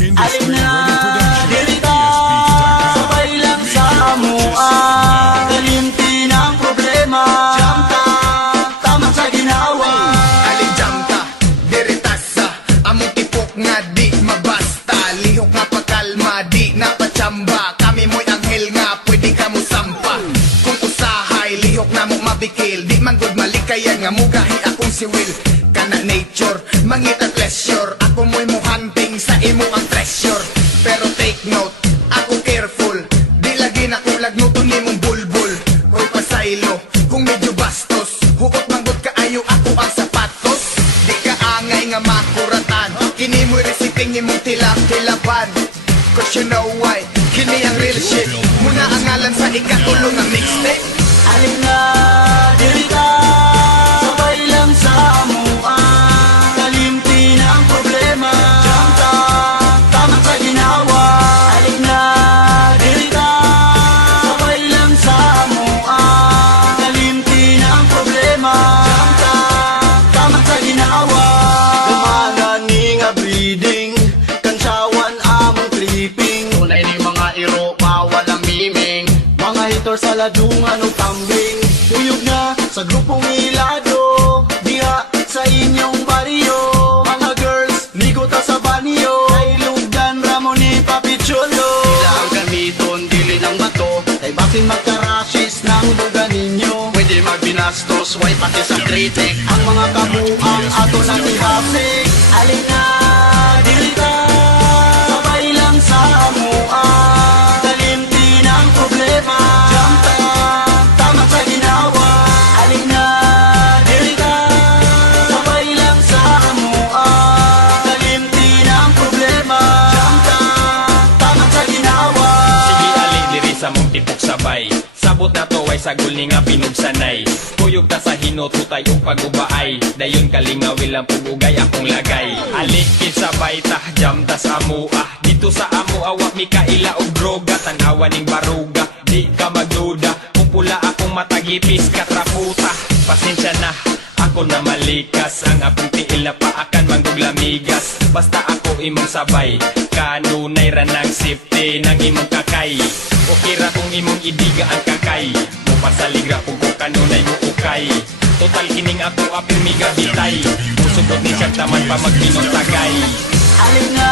Alin na dirita, sabay lang sa amua. Kalimti ng problema, jamta, tama sa ginawa. Alin jamta, diritasa, among tipok nga di mabasta. Lihok nga pagkalma, di napachamba. Kami mo'y anghel nga, pwede ka mo sampa. Kung usahay, lihok na mo mabikil. Di man good malikayan nga mugahi akong si Will. Kana nature, mangita pleasure. Ako mo'y muhanting sa imo ang treasure. Pero take note, ako careful. Di lagi na kung lagnuton ni mong bulbul. Ko'y pasaylo, kung medyo bastos. Hukot manggod kaayo ako ang sapatos. Di ka angay nga makuratan. Kini mo'y resiting imong tilap-tilapan. Cause you know why, kini ang real shit. Muna ang ngalan sa ikatulong nga mixtape. Alin na dirita, sabay lang sa amua. Kalimti ng problema, jamta, tama sa ginawa. Alin na dirita, sabay lang sa amua. Kalimti ng problema, jamta, tama sa ginawa. Gumana ni nga breeding, kansawan among tripping. Tunay ni mga iro, bawal ang miming. Mga hitor sa ladungan o kambing. Uyog na sa grupong ilado, diha sa inyong baryo. Mga girls, ligot sa banyo. Ay lugan ramo ni Papicholo. Sila ang gamiton, dili ng bato. Ay basin magkarashis ng lugan ninyo. Pwede magbinastos, way pati sa kritik. Ang mga kabuang ato na ihasik. Alin na dirita, sabay lang sa amua. Kalimti ng problema, jamta, tama sa ginawa. Alin na dirita, sabay lang sa amua. Kalimti ng problema, jamta, tama sa ginawa. Sige ali diri sa mong tipok sabay. Sabot na to ay sagol ni nga pinugsanay. Kuyog ta sa hinuto tayong pagubaay. Dayon kalingawil ang pugugay akong lagay. Ali sabay ta jam tas amua. Dito sa amua wak mi kaila og droga. Tanawa ning baruga, di ka magduda. Kung pula akong matagipis katraputa. Pasensya na, ako na malikas. Ang akong tiil na paakan manggugulamigas. Basta ako imong sabay, kanunay ra ng safety ng imong kakay. Okay ra kung imong idiga ang kakay. Mupasaligra kung kanunay mo ukay. Total kining ako apil miga bitay. Musugod ni siyang taman pa magbinog tagay. Alin na